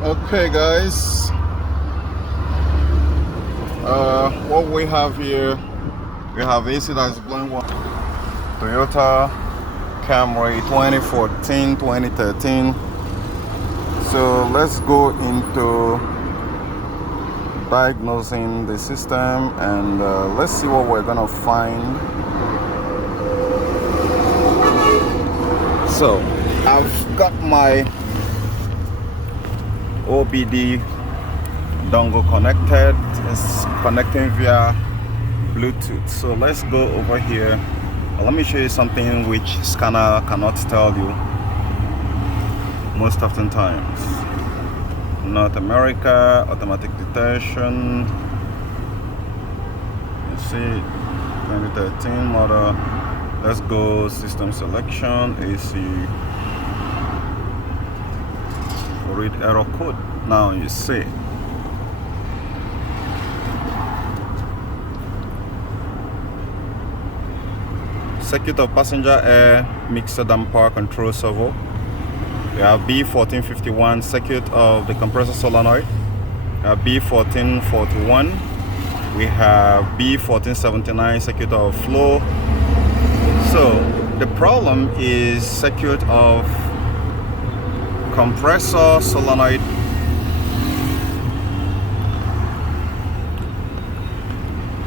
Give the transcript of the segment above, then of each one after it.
Okay, guys, what we have here, we have AC that is blowing one. Toyota Camry 2014, 2013. So let's go into diagnosing the system and let's see what we're gonna find. So I've got my OBD dongle connected. It's connecting via Bluetooth. So let's go over here. Let me show you something which scanner cannot tell you most often times. North America, automatic detection. You see, 2013 model. Let's go system selection, AC. Read error code. Now you see. Circuit of passenger air mixer damper control servo. We have b1451 circuit of the compressor solenoid. We have b1441. We have b1479 circuit of flow. So the problem is circuit of compressor solenoid.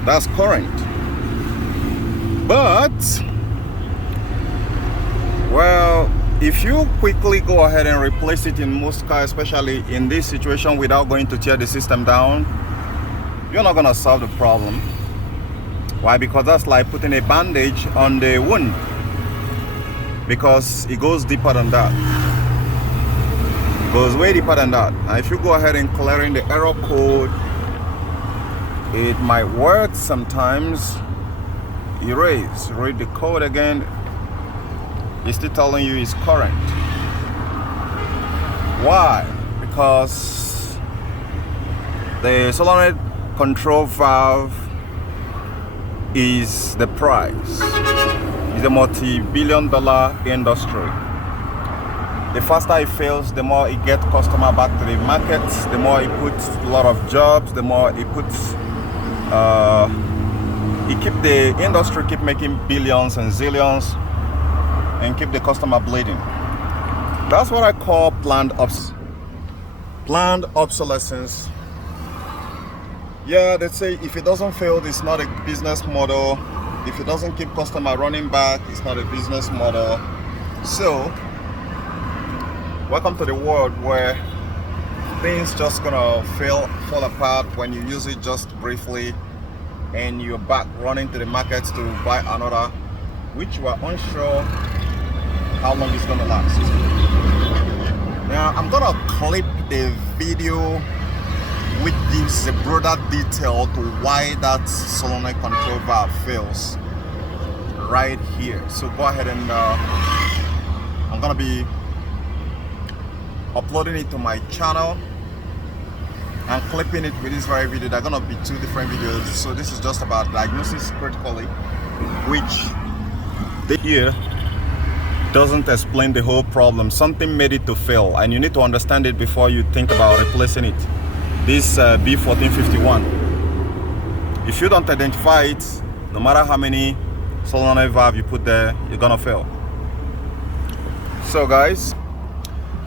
That's current. But well, if you quickly go ahead and replace it in most cars, especially in this situation, without going to tear the system down, you're not gonna solve the problem. Why? Because that's like putting a bandage on the wound, because it goes deeper than that. It goes way deeper than that. And if you go ahead and clearing the error code, it might work sometimes. Read the code again. It's still telling you it's current. Why? Because the solenoid control valve is the price. It's a multi-billion-dollar industry. The faster it fails, the more it gets customer back to the market, the more it puts a lot of jobs, the more it puts the industry keep making billions and zillions and keep the customer bleeding. That's what I call planned obsolescence. Yeah, they say if it doesn't fail, it's not a business model. If it doesn't keep customer running back, it's not a business model. So welcome to the world where things just gonna fall apart when you use it just briefly and you're back running to the market to buy another, which you are unsure how long it's gonna last. Now I'm gonna clip the video which gives a broader detail to why that solenoid control valve fails right here. So go ahead and I'm gonna be uploading it to my channel and clipping it with this very video. They're gonna be two different videos. So this is just about diagnosis critically, which here doesn't explain the whole problem. Something made it to fail and you need to understand it before you think about replacing it. This b1451, if you don't identify it, no matter how many solenoid valve you put there, you're gonna fail. So guys,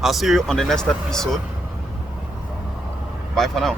I'll see you on the next episode. Bye for now.